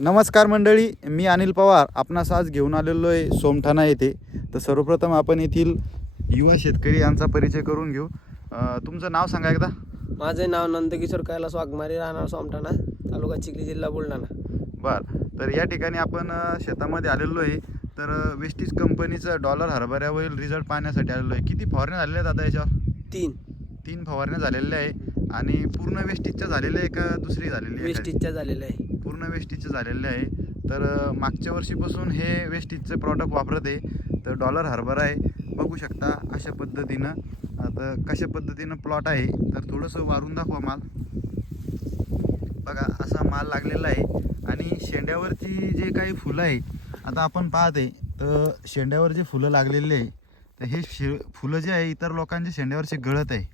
नमस्कार मंडळी मी अनिल पवार. आपणास आज घेऊन आलेलो आहे सोमठाणा येथे. तर सर्वप्रथम आपण येथील युवा शेतकरी यांचा परिचय करून घेऊ. अ, तुमचं नाव सांगा एकदा. माझे नाव नंदकिशोर कैलास वाघमारे राहणार सोमठाणा तालुका चिखली जिल्हा बुलढाणा. बर. तर या ठिकाणी आपण अ, शेतामध्ये आलेलो आहे. तर अ, वेस्टीज कंपनीचं डॉलर हरभऱ्यावरील रिझल्ट पाहण्यासाठी आलेलो आहे. किती फवारण्या झालेल्या आहेत दादा याच्यावर? तीन. तीन फवारण्या झालेल्या आहे. आणि पूर्ण वेस्टीजच्या झालेल्या आहे का दुसरी झालेली आहे? वेस्टीजच्या झालेल्या आहे. पूर्ण वेस्टीजचे झालेले आहे. तर मागच्या वर्षीपासून हे वेस्टीजचे प्रॉडक्ट वापरत आहे. तर डॉलर हरभरा आहे. बघू शकता अशा पद्धतीनं. आता कशा पद्धतीनं प्लॉट आहे तर थोडंसं वारून दाखवा माल. बघा असा माल लागलेला आहे. आणि शेंड्यावरची जे काही फुलं आहे आता आपण पाहते तर शेंड्यावर जे फुलं लागलेले आहे तर हे शे फुलं जे आहे इतर लोकांच्या शेंड्यावरचे गळत आहे.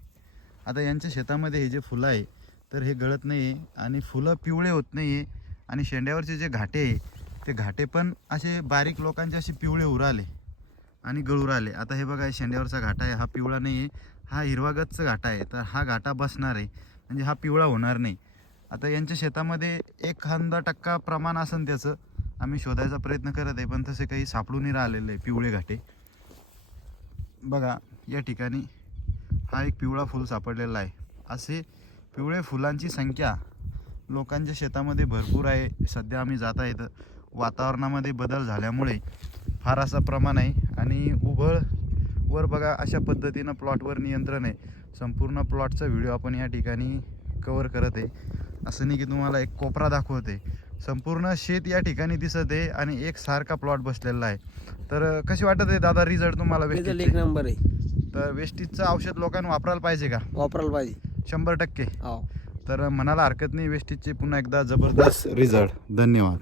आता यांच्या शेतामध्ये हे जे फुलं आहे तर हे गळत नाही आहे आणि फुलं पिवळे होत नाही आहे आणि शेंड्यावरचे जे घाटे आहे ते घाटे पण असे बारीक लोकांचे असे पिवळे उराले आणि गळू राहिले. आता हे बघा शेंड्यावरचा घाटा आहे हा पिवळा नाही आहे हा हिरवागतचा घाटा आहे. तर हा घाटा बसणार आहे म्हणजे हा पिवळा होणार नाही. आता यांच्या शेतामध्ये एक खांदा टक्का प्रमाण असेल त्याचं. आम्ही शोधायचा प्रयत्न करत आहे पण तसे काही सापडूनही राहिलेले आहे पिवळे घाटे. बघा या ठिकाणी हा एक पिवळा फूल सापडलेला आहे. असे पिवळे फुलांची संख्या लोकांच्या शेतामध्ये भरपूर आहे. सध्या आम्ही जात आहे तर वातावरणामध्ये बदल झाल्यामुळे फार असा प्रमाण आहे. आणि उभळ वर बघा अशा पद्धतीनं प्लॉटवर नियंत्रण आहे. संपूर्ण प्लॉटचा व्हिडिओ आपण या ठिकाणी कवर करत आहे. असं नाही की तुम्हाला एक कोपरा दाखवते. संपूर्ण शेत या ठिकाणी दिसत आहे आणि एक सारखा प्लॉट बसलेला आहे. तर कशी वाटत आहे दादा? रिझल्ट तुम्हाला रिझल्ट एक? नंबर आहे. तर वेस्टीजचं औषध लोकांना वापरायला पाहिजे का? वापरायला पाहिजे. शंभर टक्के. हो. तर मनाला हरकत नाही वेस्टीजचे पुन्हा एकदा जबरदस्त रिझल्ट धन्यवाद.